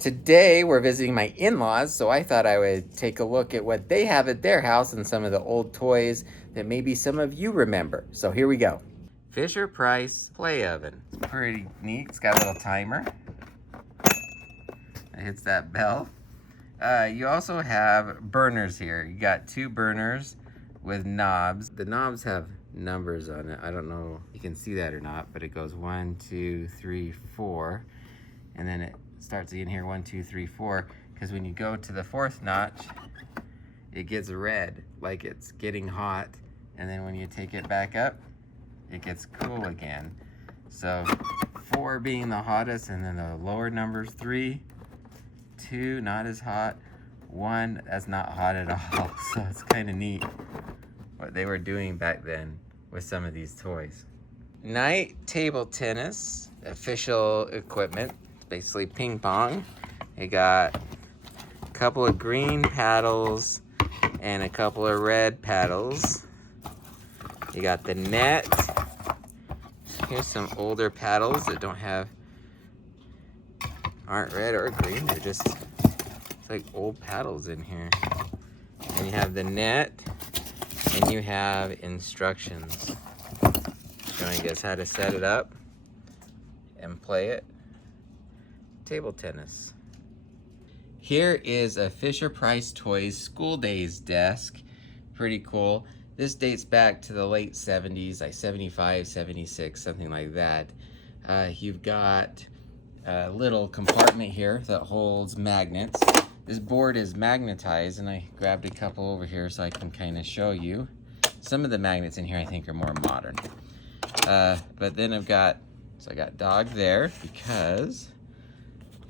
Today we're visiting my in-laws, so I thought I would take a look at what they have at their house and some of the old toys that maybe some of you remember. So here we go. Fisher-Price play oven. It's pretty neat. It's got a little timer. It hits that bell. You also have burners here. You got 2 burners with knobs. The knobs have numbers on it. I don't know if you can see that or not, but it goes 1, 2, 3, 4, and then it starts in here 1, 2, 3, 4, because when you go to the 4th notch, it gets red, like it's getting hot, and then when you take it back up, it gets cool again. So 4 being the hottest, and then the lower numbers 3, 2 not as hot, 1 that's not hot at all. So it's kind of neat what they were doing back then with some of these toys. Night table tennis, official equipment, basically ping pong. You got a couple of green paddles and a couple of red paddles. You got the net. Here's some older paddles that aren't red or green. They're just, it's like old paddles in here. And you have the net, and you have instructions showing us how to set it up and play it. Table tennis. Here is a Fisher-Price Toys School Days desk. Pretty cool. This dates back to the late 70s, like 75, 76, something like that. You've got a little compartment here that holds magnets. This board is magnetized, and I grabbed a couple over here so I can kind of show you. Some of the magnets in here I think are more modern. But then I got dog there because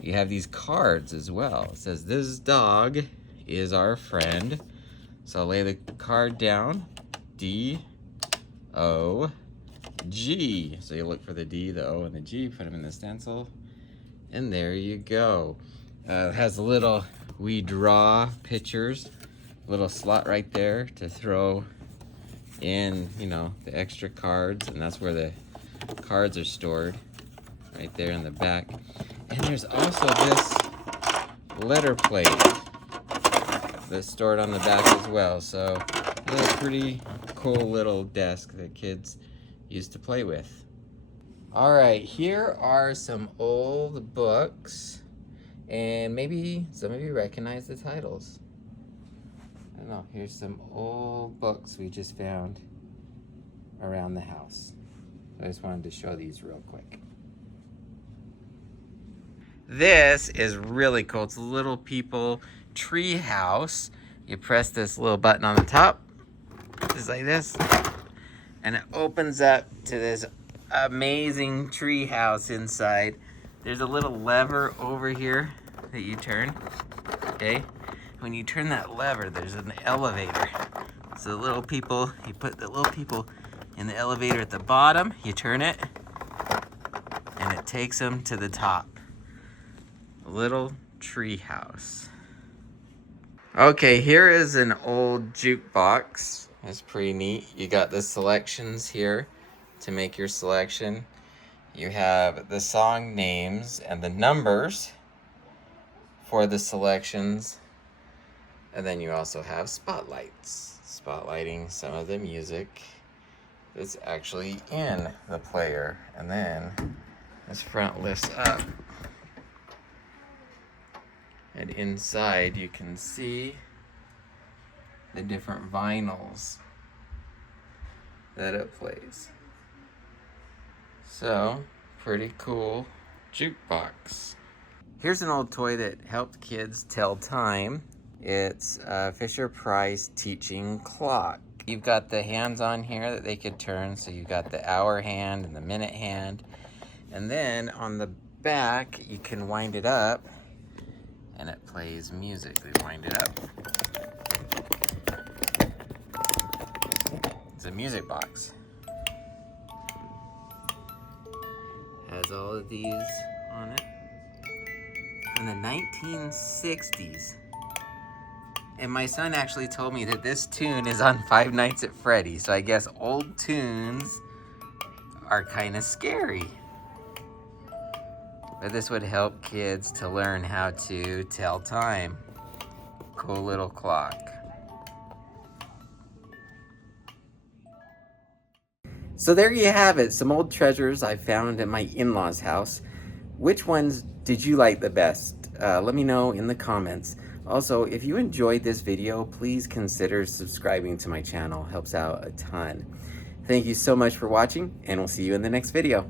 you have these cards as well. It says, this dog is our friend. So I'll lay the card down, D-O-G. So you look for the D, the O, and the G, put them in the stencil, and there you go. It has a little, we draw pictures, little slot right there to throw in, the extra cards, and that's where the cards are stored, right there in the back. And there's also this letter plate that's stored on the back as well. So it's a pretty cool little desk that kids used to play with. All right, here are some old books, and maybe some of you recognize the titles. I don't know, here's some old books we just found around the house. I just wanted to show these real quick. This is really cool. It's a Little People tree house. You press this little button on the top, just like this, and it opens up to this amazing tree house inside. There's a little lever over here that you turn, okay? When you turn that lever, there's an elevator. So the Little People, you put the Little People in the elevator at the bottom, you turn it, and it takes them to the top. Little tree house. Okay, here is an old jukebox. It's pretty neat. You got the selections here to make your selection. You have the song names and the numbers for the selections. And then you also have spotlights, spotlighting some of the music that's actually in the player. And then this front lifts up. And inside you can see the different vinyls that it plays. So, pretty cool jukebox. Here's an old toy that helped kids tell time. It's a Fisher-Price teaching clock. You've got the hands on here that they could turn, so you've got the hour hand and the minute hand. And then on the back, you can wind it up and it plays music. We wind it up. It's a music box. Has all of these on it. From the 1960s. And my son actually told me that this tune is on Five Nights at Freddy's. So I guess old tunes are kind of scary. But this would help kids to learn how to tell time. Cool little clock. So there you have it, some old treasures I found at my in-laws' house. Which ones did you like the best? Let me know in the comments. Also, if you enjoyed this video, please consider subscribing to my channel. Helps out a ton. Thank you so much for watching, and we'll see you in the next video.